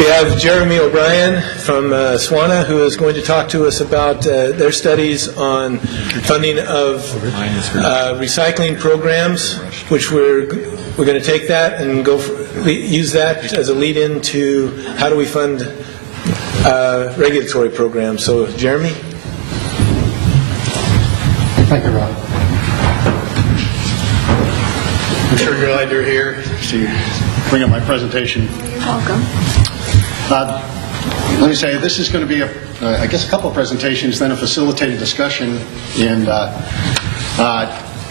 We have Jeremy O'Brien from SWANA, who is going to talk to us about their studies on funding of recycling programs, which we're going to take that and use that as a lead-in to how do we fund regulatory programs. So, Jeremy? Thank you, Rob. I'm sure you're glad you're here to bring up my presentation. You're welcome. Let me say, this is going to be, I guess, a couple of presentations, then a facilitated discussion, and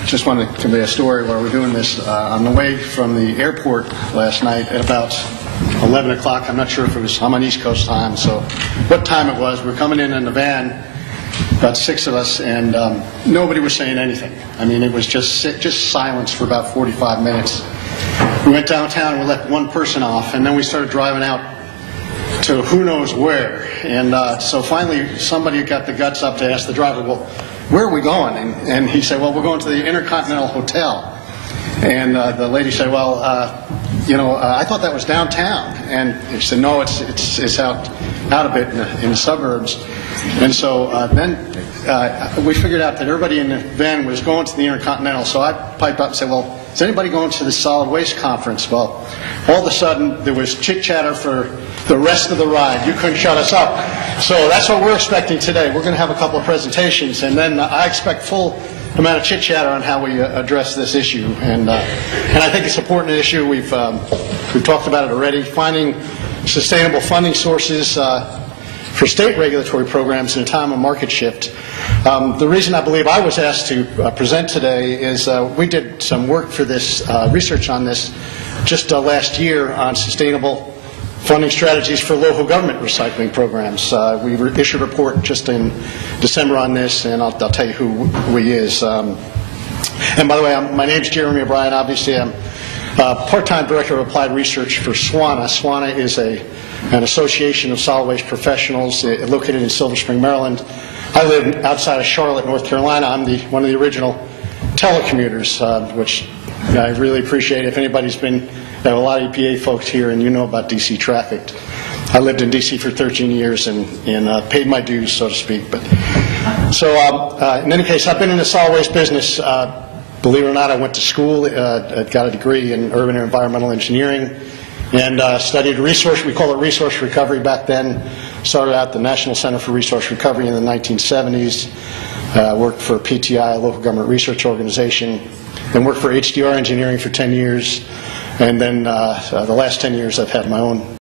just want to convey a story while we're doing this. On the way from the airport last night at about 11 o'clock, I'm not sure if it was, I'm on East Coast time, so what time it was, we're coming in the van, about 6 of us, and nobody was saying anything. I mean, it was just silence for about 45 minutes. We went downtown and we let one person off, and then we started driving out to who knows where. And so finally somebody got the guts up to ask the driver, well, where are we going? And he said, well, we're going to the Intercontinental Hotel. And the lady said, well, I thought that was downtown. And he said, no, it's out a bit in the suburbs. And so then we figured out that everybody in the van was going to the Intercontinental. So I piped up and said, well, is anybody going to the solid waste conference? Well, all of a sudden there was chit-chatter for the rest of the ride. You couldn't shut us up. So that's what we're expecting today. We're going to have a couple of presentations, and then I expect full amount of chit-chatter on how we address this issue. And I think it's an important issue. We've talked about it already. Finding sustainable funding sources for state regulatory programs in a time of market shift. The reason I believe I was asked to present today is we did some work for this, research on this just last year on sustainable funding strategies for local government recycling programs. We issued a report just in December on this, and I'll tell you who he is. And by the way, my name's Jeremy O'Brien. Obviously, I'm part-time director of applied research for SWANA. SWANA is an association of solid waste professionals located in Silver Spring, Maryland. I live outside of Charlotte, North Carolina. I'm one of the original telecommuters, which I really appreciate. If anybody's been, I have a lot of EPA folks here, and you know about D.C. traffic. I lived in D.C. for 13 years and paid my dues, so to speak. But so, in any case, I've been in the solid waste business. Believe it or not, I went to school, got a degree in urban and environmental engineering, and studied resource. We call it resource recovery back then. Started out the National Center for Resource Recovery in the 1970s. Worked for PTI, a local government research organization. Then worked for HDR Engineering for 10 years. And then the last 10 years I've had my own